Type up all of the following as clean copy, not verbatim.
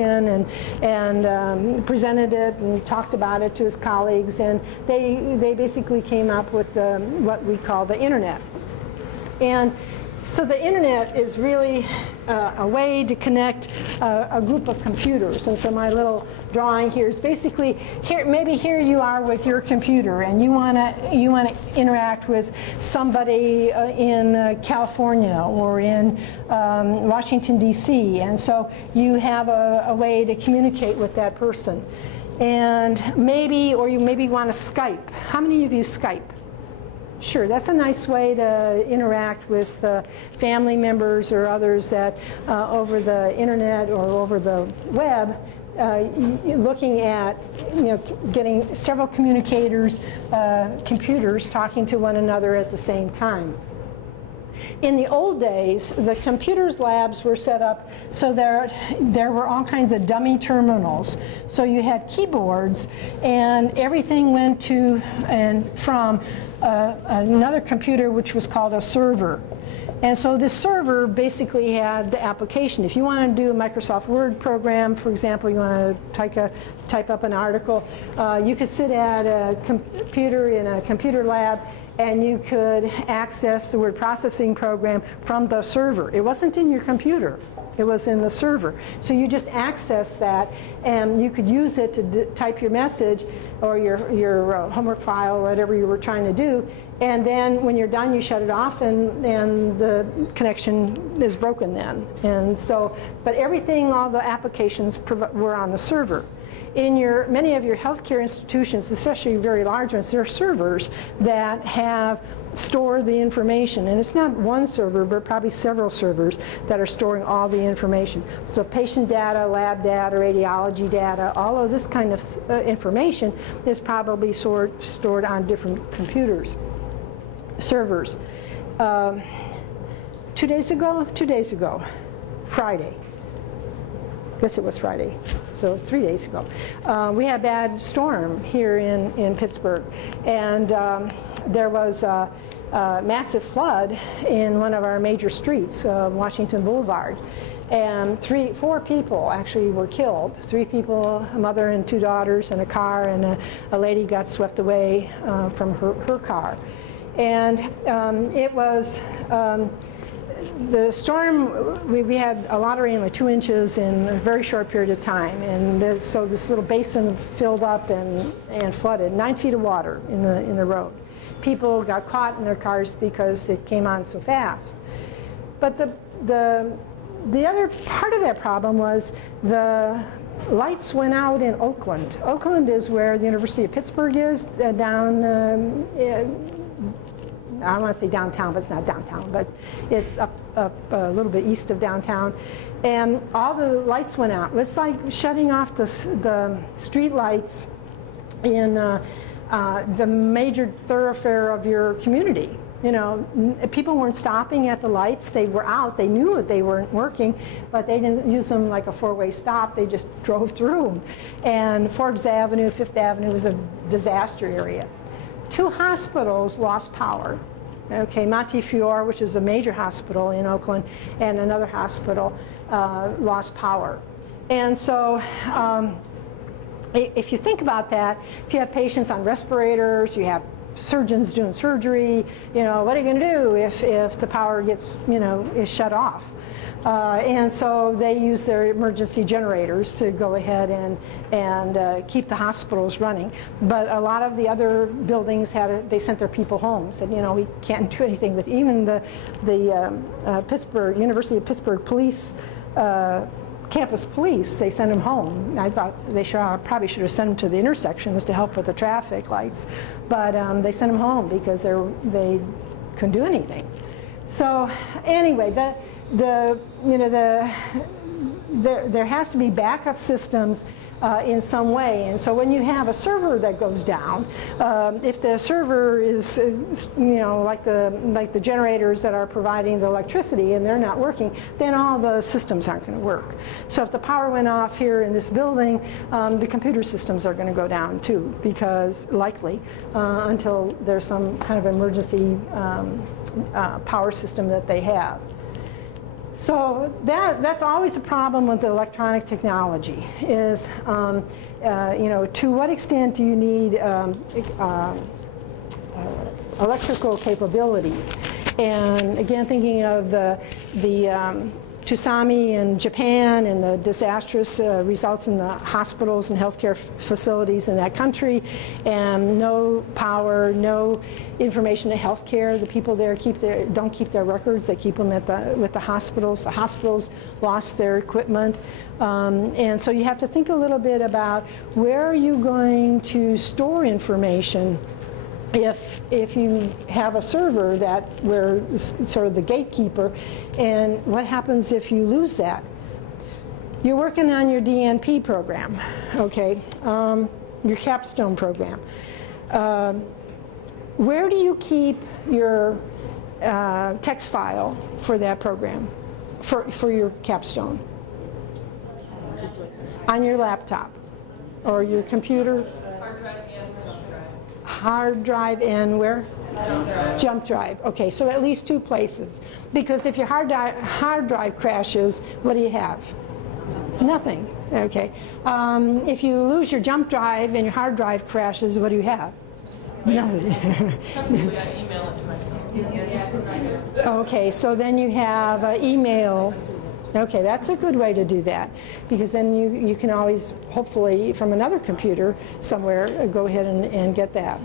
American and presented it and talked about it to his colleagues, and they basically came up with what we call the internet. And so the internet is really a way to connect a group of computers. And so my little drawing here is basically here. Maybe here you are with your computer, and you wanna interact with somebody in California or in Washington D.C. And so you have a way to communicate with that person. And maybe, or you maybe want to Skype. How many of you Skype? Sure, that's a nice way to interact with family members or others that over the internet or over the web, looking at, getting several computers talking to one another at the same time. In the old days, the computers labs were set up so there were all kinds of dummy terminals. So you had keyboards, and everything went to and from another computer, which was called a server. And so this server basically had the application. If you want to do a Microsoft Word program, for example, you want to type up an article, you could sit at a computer in a computer lab, and you could access the word processing program from the server. It wasn't in your computer. It was in the server. So you just access that, and you could use it to type your message or your homework file or whatever you were trying to do. And then when you're done, you shut it off, and the connection is broken then. And so, but everything, all the applications were on the server. In many of your healthcare institutions, especially very large ones, there are servers that store the information. And it's not one server, but probably several servers that are storing all the information. So patient data, lab data, radiology data, all of this kind of information is probably stored on different servers. 2 days ago, Friday. I guess it was Friday, so 3 days ago. We had a bad storm here in Pittsburgh, and there was a massive flood in one of our major streets, Washington Boulevard. And 4 people actually were killed. 3 people, a mother and 2 daughters in a car, and a lady got swept away from her car. And it was, the storm, we had a lot of rain, like 2 inches in a very short period of time. And so this little basin filled up and flooded, 9 feet of water in the road. People got caught in their cars because it came on so fast. But the other part of that problem was the lights went out in Oakland. Oakland is where the University of Pittsburgh is, down, I want to say downtown, but it's not downtown, but it's up a little bit east of downtown. And all the lights went out. It's like shutting off the street lights in the major thoroughfare of your community. People weren't stopping at the lights. They were out. They knew they weren't working, but they didn't use them like a 4-way stop. They just drove through them. And Forbes Avenue, Fifth Avenue was a disaster area. 2 hospitals lost power. Okay, Montefiore, which is a major hospital in Oakland, and another hospital lost power. And so if you think about that, if you have patients on respirators, you have surgeons doing surgery, what are you going to do if the power gets, is shut off? And so they use their emergency generators to go ahead and keep the hospitals running. But a lot of the other buildings they sent their people home, said, we can't do anything with even the Pittsburgh, University of Pittsburgh police, campus police, they sent them home. I thought they probably should have sent them to the intersections to help with the traffic lights. But they sent them home because they couldn't do anything. So anyway, there has to be backup systems in some way. And so when you have a server that goes down, if the server is, like the generators that are providing the electricity and they're not working, then all the systems aren't going to work. So if the power went off here in this building, the computer systems are going to go down too, because likely until there's some kind of emergency power system that they have. So that's always a problem with the electronic technology is, you know, to what extent do you need electrical capabilities? And again, thinking of the tsunami in Japan and the disastrous results in the hospitals and healthcare facilities in that country, and no power, no information to healthcare. The people there don't keep their records. They keep them with the hospitals. The hospitals lost their equipment, and so you have to think a little bit about where are you going to store information. If you have a server where sort of the gatekeeper, and what happens if you lose that? You're working on your DNP program, okay, your capstone program. Where do you keep your text file for that program, for your capstone? On your laptop or your computer? Hard drive and where? Jump drive. Jump drive. Okay, so at least 2 places. Because if your hard drive crashes, what do you have? Nothing. Okay. If you lose your jump drive and your hard drive crashes, what do you have? Nothing. Probably I email it to myself. Okay, so then you have email. Okay, that's a good way to do that, because then you can always, hopefully from another computer somewhere, go ahead and get that.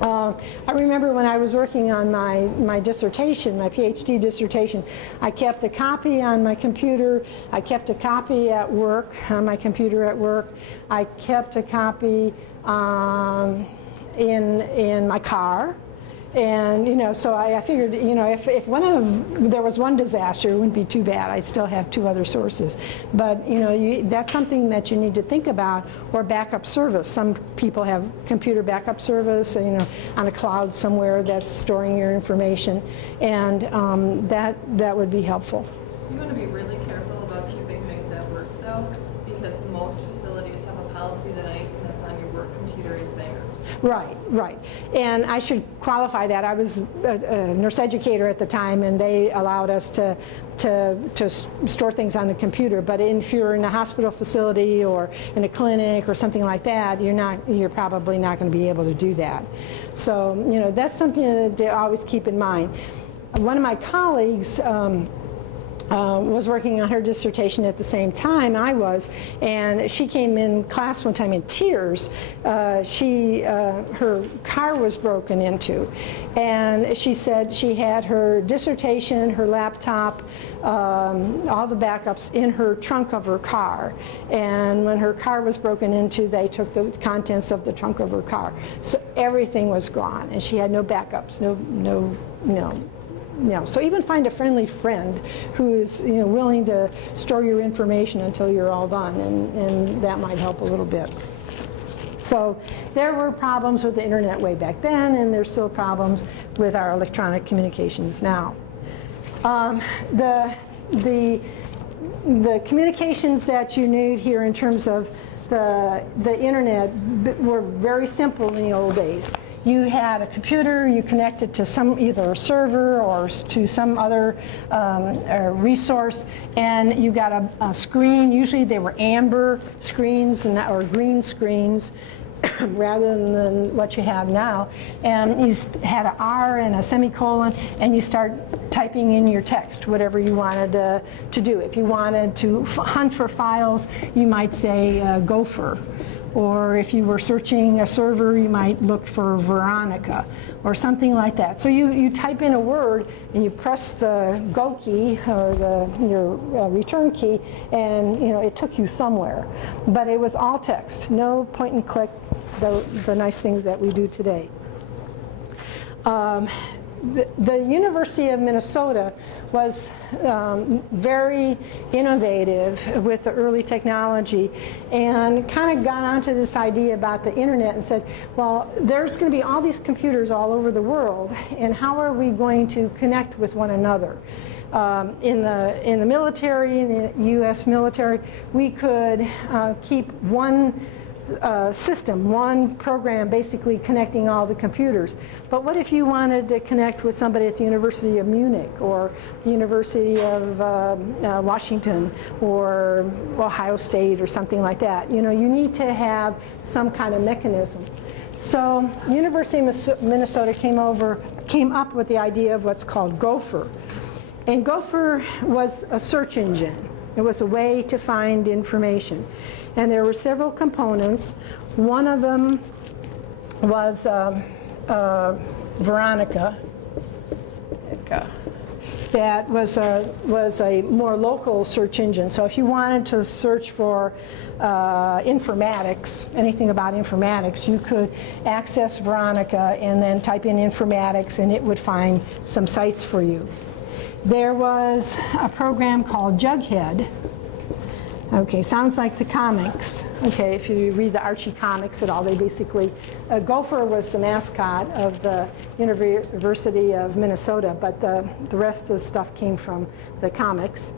I remember when I was working on my dissertation, my PhD dissertation, I kept a copy on my computer, I kept a copy at work, on my computer at work, I kept a copy in my car. And, you know, so I figured, you know, if there was one disaster, it wouldn't be too bad. I'd still have 2 other sources. But, you know, that's something that you need to think about, or backup service. Some people have computer backup service, you know, on a cloud somewhere that's storing your information. And that would be helpful. You want to be really careful about keeping things at work, though, because most facilities have a policy that anything that's on your work computer is theirs. Right, right. And I should qualify that. I was a nurse educator at the time, and they allowed us to store things on the computer. But if you're in a hospital facility or in a clinic or something like that, you're probably not going to be able to do that. So, you know, that's something to always keep in mind. One of my colleagues was working on her dissertation at the same time I was, and she came in class one time in tears. Her car was broken into, and she said she had her dissertation, her laptop, all the backups in her trunk of her car, and when her car was broken into, they took the contents of the trunk of her car. So everything was gone, and she had no backups, so even find a friendly friend who is, you know, willing to store your information until you're all done, and that might help a little bit. So there were problems with the internet way back then, and there's still problems with our electronic communications now. The communications that you need here in terms of the internet were very simple in the old days. You had a computer, you connected to either a server or to some other resource, and you got a screen. Usually they were amber screens or green screens rather than what you have now. And you had an R and a semicolon, and you start typing in your text, whatever you wanted to do. If you wanted to hunt for files, you might say gopher. Or if you were searching a server, you might look for Veronica or something like that. So you type in a word and you press the go key or your return key, and you know it took you somewhere. But it was all text, no point and click, the nice things that we do today. The University of Minnesota was very innovative with the early technology, and kind of got onto this idea about the internet and said, well, there's going to be all these computers all over the world, and how are we going to connect with one another? In the military, in the U.S. military, we could keep one system, one program basically connecting all the computers. But what if you wanted to connect with somebody at the University of Munich or the University of Washington or Ohio State or something like that? You know, you need to have some kind of mechanism. So University of Minnesota came up with the idea of what's called Gopher. And Gopher was a search engine. It was a way to find information. And there were several components. One of them was Veronica. That was a more local search engine. So if you wanted to search for informatics, anything about informatics, you could access Veronica and then type in informatics and it would find some sites for you. There was a program called Jughead. Okay, sounds like the comics. Okay, if you read the Archie comics at all, they basically, Gopher was the mascot of the University of Minnesota, but the rest of the stuff came from the comics.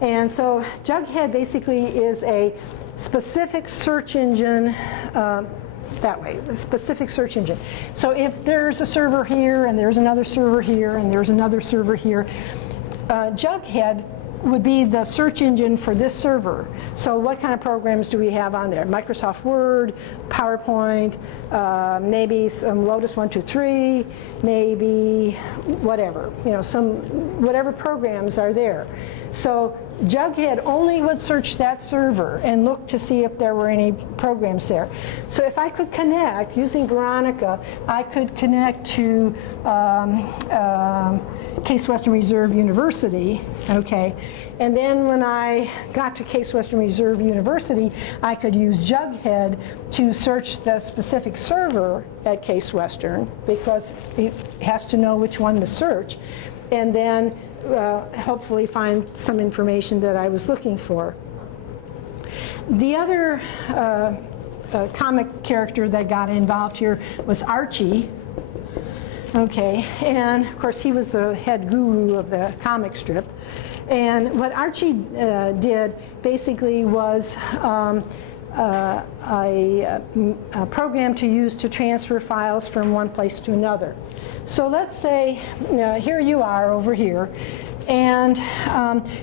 And so Jughead basically is a specific search engine that way, a specific search engine. So if there's a server here, and there's another server here, and there's another server here, Jughead would be the search engine for this server. So what kind of programs do we have on there? Microsoft Word, PowerPoint, maybe some Lotus 123, maybe whatever, you know, whatever programs are there. So Jughead only would search that server and look to see if there were any programs there. So if I could connect, using Veronica, I could connect to Case Western Reserve University, okay? And then when I got to Case Western Reserve University, I could use Jughead to search the specific server at Case Western, because it has to know which one to search, and then hopefully find some information that I was looking for. The other comic character that got involved here was Archie. Okay, and of course he was the head guru of the comic strip. And what Archie did basically was a program to use to transfer files from one place to another. So let's say here you are over here, and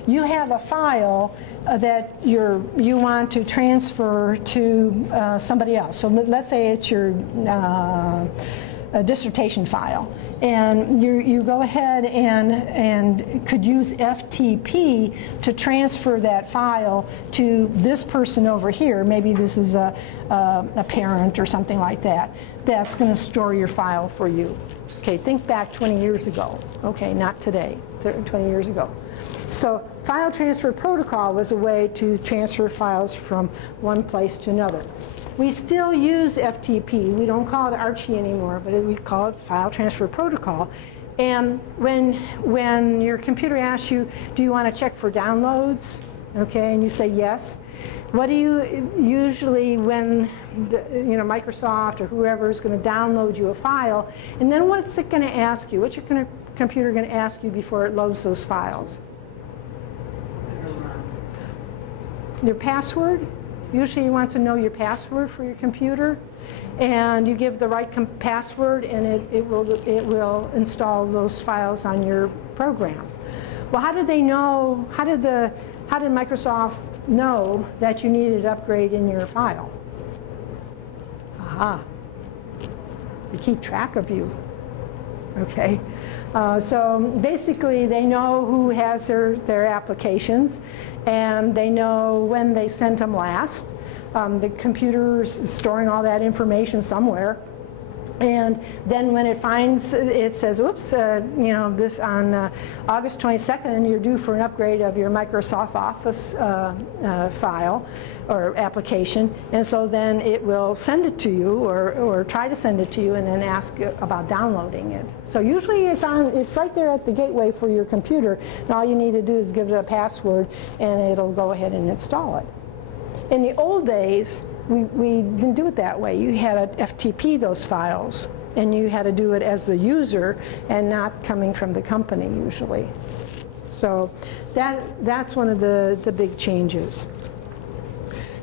you have a file that you want to transfer to somebody else. So let's say it's your a dissertation file, and you go ahead and could use FTP to transfer that file to this person over here. Maybe this is a parent or something like that, that's going to store your file for you. Okay, think back 20 years ago. Okay, not today, 20 years ago. So file transfer protocol was a way to transfer files from one place to another. We still use FTP. We don't call it Archie anymore, but we call it File Transfer Protocol. And when your computer asks you, do you want to check for downloads? Okay, and you say yes. What do you usually, when Microsoft or whoever is going to download you a file, and then what's it going to ask you? What's your computer going to ask you before it loads those files? Your password? Usually you want to know your password for your computer, and you give the right password, and it will install those files on your program. Well, how did they know? How did Microsoft know that you needed to upgrade in your file? Aha! They keep track of you. Okay. So basically, they know who has their applications, and they know when they sent them last. The computer's storing all that information somewhere. And then when it finds, it says, oops, this on August 22nd, you're due for an upgrade of your Microsoft Office file or application. And so then it will send it to you, or try to send it to you, and then ask about downloading it. So usually it's right there at the gateway for your computer. And all you need to do is give it a password, and it'll go ahead and install it. In the old days, we didn't do it that way. You had to FTP those files, and you had to do it as the user and not coming from the company usually. So that's one of the big changes.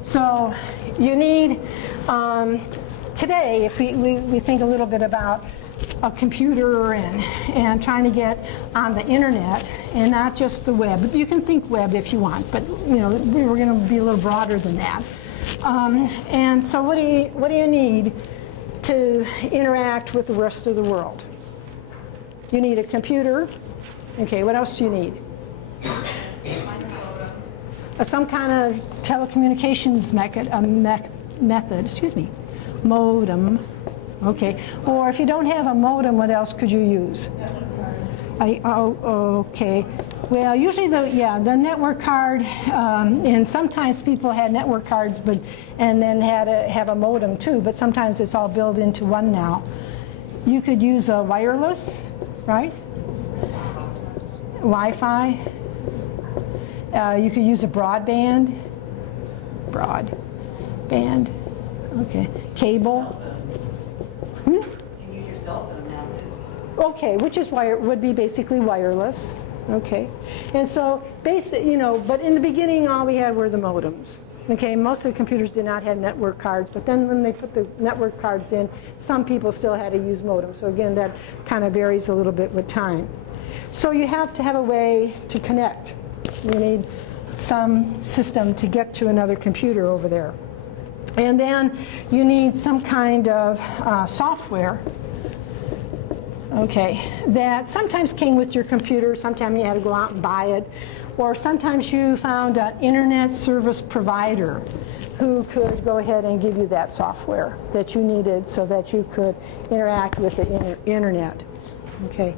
So you need, today, if we think a little bit about a computer and trying to get on the internet and not just the web. You can think web if you want, but you know, we're going to be a little broader than that. And so what do you need to interact with the rest of the world? You need a computer. Okay, what else do you need? Some kind of telecommunications method, excuse me, modem. Okay, or if you don't have a modem, what else could you use? Okay. Well, usually the network card, and sometimes people had network cards, and then had to have a modem too. But sometimes it's all built into one now. You could use a wireless, right? Wi-Fi. You could use a broadband. Broadband. Okay. Cable. You can use your cell phone now too. Okay, which is would be basically wireless. Okay, and so but in the beginning, all we had were the modems. Okay, most of the computers did not have network cards, but then when they put the network cards in, some people still had to use modems. So again, that kind of varies a little bit with time. So you have to have a way to connect. You need some system to get to another computer over there. And then you need some kind of software, okay, that sometimes came with your computer, sometimes you had to go out and buy it, or sometimes you found an internet service provider who could go ahead and give you that software that you needed so that you could interact with the internet. Okay.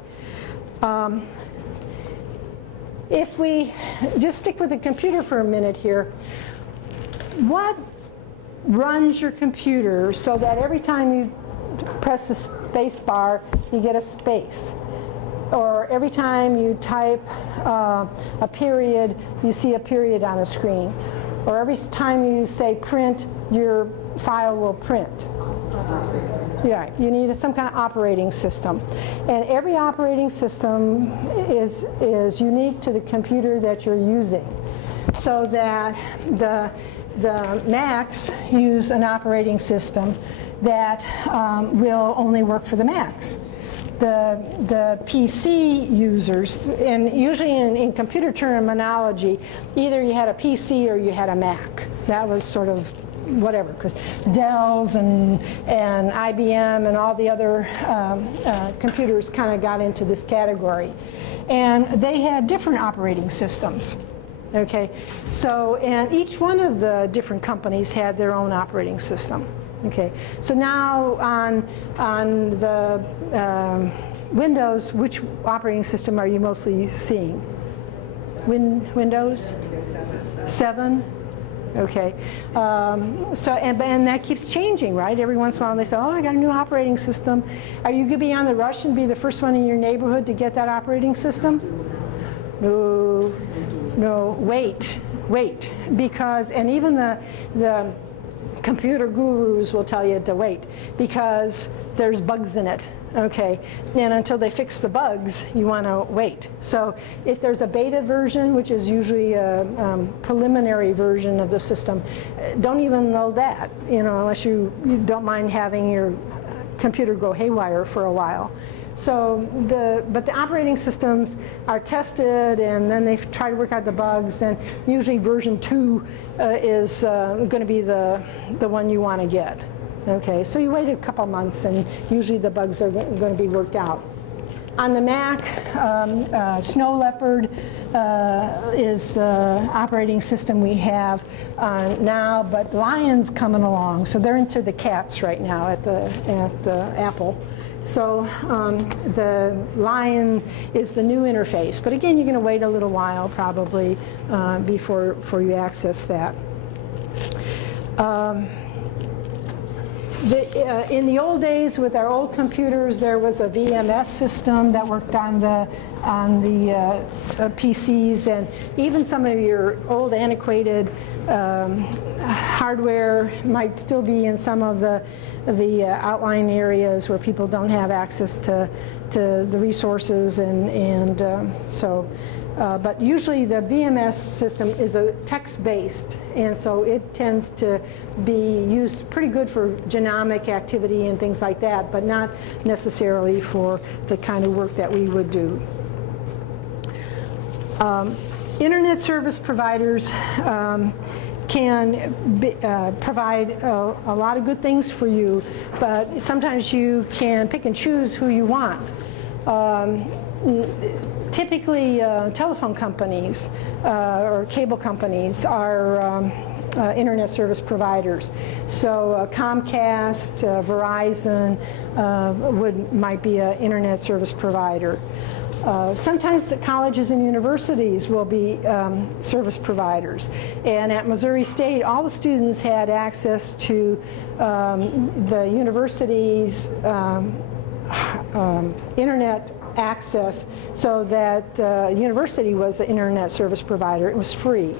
If we just stick with the computer for a minute here, what runs your computer so that every time you press the space bar, you get a space? Or every time you type a period, you see a period on the screen? Or every time you say print, your file will print? Yeah, you need some kind of operating system. And every operating system is unique to the computer that you're using. So that the Macs use an operating system that will only work for the Macs. The PC users, and usually in computer terminology, either you had a PC or you had a Mac. That was sort of whatever, because Dell's and IBM and all the other computers kind of got into this category. And they had different operating systems. Okay, so, and each one of the different companies had their own operating system. Okay, so now on the Windows, which operating system are you mostly seeing? Windows 7? Okay, so and that keeps changing, right? Every once in a while they say, oh, I got a new operating system. Are you going to be on the rush and be the first one in your neighborhood to get that operating system? No, wait, because, and even the computer gurus will tell you to wait because there's bugs in it, okay? And until they fix the bugs, you want to wait. So if there's a beta version, which is usually a preliminary version of the system, don't even know that, you know, unless you don't mind having your computer go haywire for a while. So but the operating systems are tested, and then they try to work out the bugs, and usually version 2 is going to be the one you want to get. Okay, so you wait a couple months, and usually the bugs are going to be worked out. On the Mac, Snow Leopard is the operating system we have now, but Lion's coming along, so they're into the cats right now at Apple. So the Lion is the new interface, but again, you're going to wait a little while probably before you access that. In the old days, with our old computers, there was a VMS system that worked on the PCs, and even some of your old antiquated hardware might still be in some of the outlying areas where people don't have access to the resources, and so But usually the VMS system is a text-based, and so it tends to be used pretty good for genomic activity and things like that, but not necessarily for the kind of work that we would do. Internet service providers can provide a lot of good things for you, but sometimes you can pick and choose who you want. Typically, telephone companies or cable companies are internet service providers. So Comcast, Verizon might be an internet service provider. Sometimes the colleges and universities will be service providers. And at Missouri State, all the students had access to the university's internet access, so that the university was the internet service provider. It was free.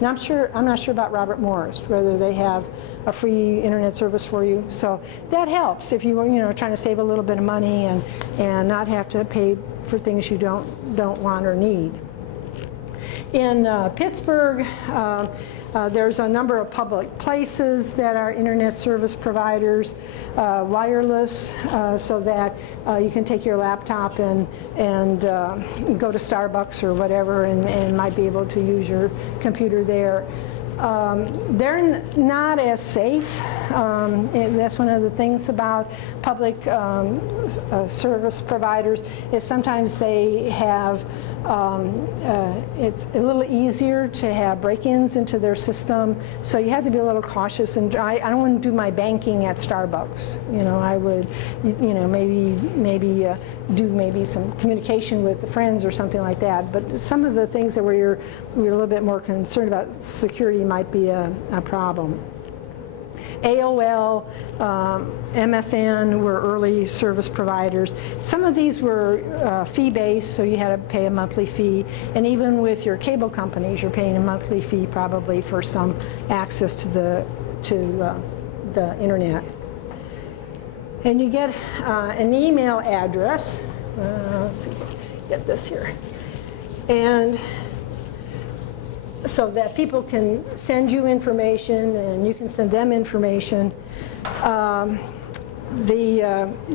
Now I'm not sure about Robert Morris, whether they have a free internet service for you. So that helps if you were trying to save a little bit of money and not have to pay for things you don't want or need. In Pittsburgh, there's a number of public places that are internet service providers, wireless, so that you can take your laptop and go to Starbucks or whatever and might be able to use your computer there. They're not as safe. That's one of the things about public service providers, is sometimes they have it's a little easier to have break-ins into their system, so you have to be a little cautious. And I don't want to do my banking at Starbucks. I would, maybe do some communication with friends or something like that. But some of the things that we're a little bit more concerned about security might be a problem. AOL, MSN were early service providers. Some of these were fee-based, so you had to pay a monthly fee. And even with your cable companies, you're paying a monthly fee probably for some access to the internet. And you get an email address. Let's see, get this here. And so that people can send you information and you can send them information.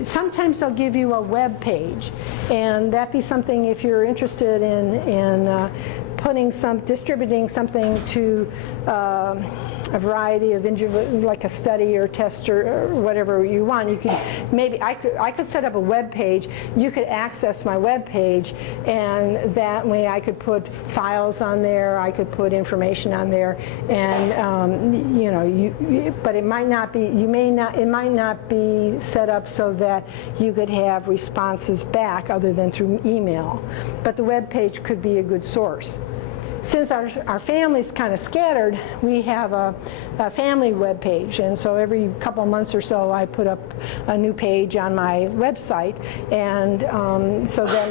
Sometimes they'll give you a web page, and that'd be something if you're interested in distributing something to a variety of like a study or test or whatever you want. You could I could set up a web page. You could access my web page, and that way I could put files on there. I could put information on there, and but it might not be. It might not be set up so that you could have responses back other than through email. But the web page could be a good source. Since our family's kind of scattered, we have a family web page, and so every couple of months or so I put up a new page on my website, and so that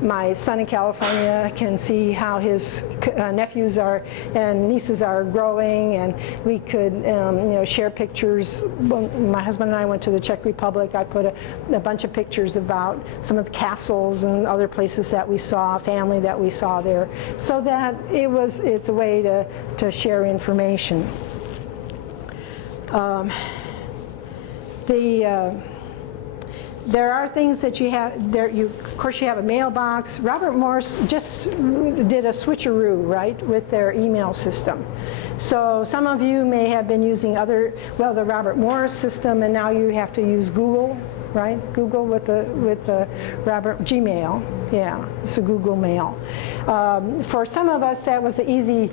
my son in California can see how his nephews and nieces are growing, and we could share pictures. When my husband and I went to the Czech Republic, I put a bunch of pictures about some of the castles and other places that we saw, family that we saw there, so that it's a way to share information. There are things that you have there. Of course, you have a mailbox. Robert Morris just did a switcheroo, right, with their email system. So some of you may have been using the Robert Morris system, and now you have to use Google, right? Google with the Robert Gmail. Yeah, it's a Google Mail. For some of us, that was the easy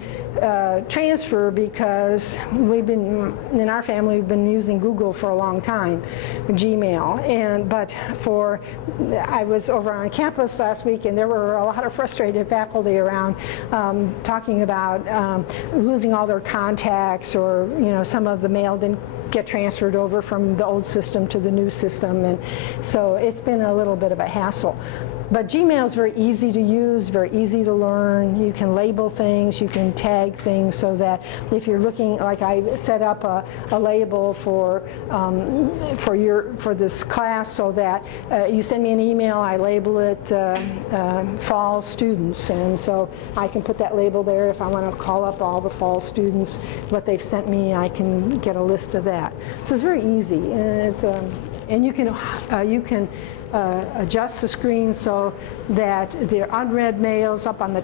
transfer, because in our family, we've been using Google for a long time, Gmail. But I was over on campus last week, and there were a lot of frustrated faculty around talking about losing all their contacts, or some of the mail didn't get transferred over from the old system to the new system, and so it's been a little bit of a hassle. But Gmail is very easy to use, very easy to learn. You can label things, you can tag things so that if you're looking, like I set up a label for this class so that you send me an email, I label it fall students, and so I can put that label there. If I want to call up all the fall students, what they've sent me, I can get a list of that. So it's very easy, and it's and you can adjust the screen so that the unread mails up on the